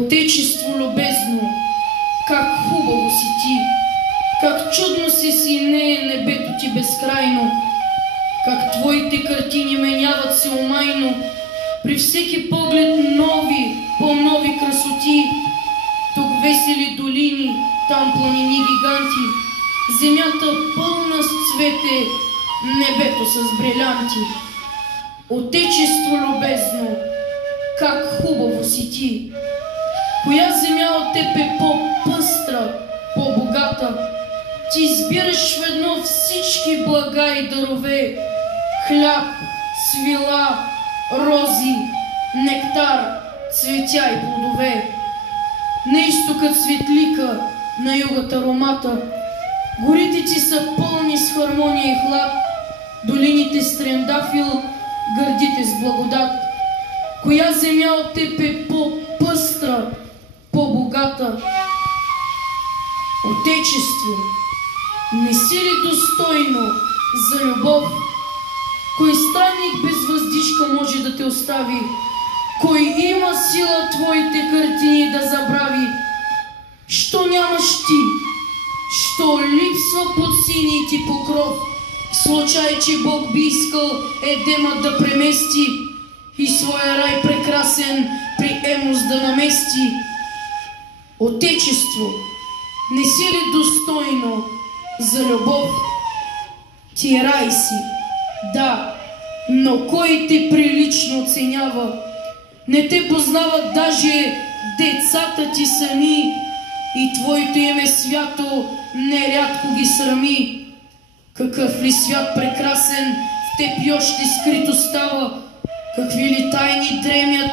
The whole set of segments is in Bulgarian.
Отечество любезно, как хубаво си ти, как чудно си синее небето ти безкрайно, как твоите картини меняват се умайно, при всеки поглед нови, по-нови красоти. Тук весели долини, там планини гиганти, земята пълна с цвете, небето с брилянти. Отечество любезно, как хубаво си ти! Коя земя от теб е по-пъстра, по-богата? Ти избираш в едно всички блага и дарове: хляб, свила, рози, нектар, цветя и плодове. На изтокът светлика, на югът аромата, горите ти са пълни с хармония и хлад, долините с трендафил, гърдите с благодат. Коя земя от теб е по-пъстра, по-богата? Отечество, не си ли достойно за любов? Кой странник без въздишка може да те остави? Кой има сила твоите картини да забрави? Що нямаш ти? Що липсва под синия ти покров? В случай, че Бог би искал Едемът да премести и своя рай прекрасен при Емос да намести. Отечество, не си ли достойно за любов? Ти рай си, да, но кой те прилично оценява? Не те познават даже децата ти сами, и твоето име свято нерядко ги срами. Какъв ли свят прекрасен в теб и още скрито става? Какви ли тайни дремят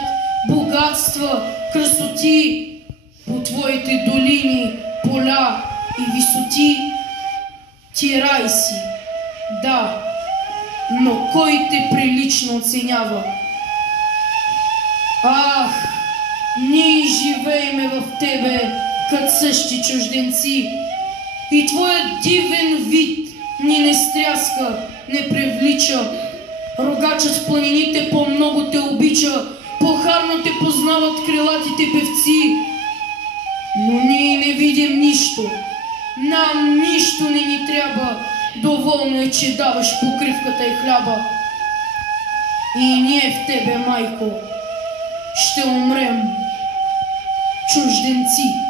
богатства, красоти по твоите долини, поля и висоти? Ти рай си, да, но кой те прилично оценява? Ах, ние живееме в тебе като същи чужденци, и твоят дивен вид ни не стряска, не привлича. Рогачът в планините по-много те обича, по-харно те познават крилатите певци. Но ние не видим нищо, нам нищо не ни трябва, доволно е, че даваш покривката и хляба. И ние в тебе, майко, ще умрем чужденци.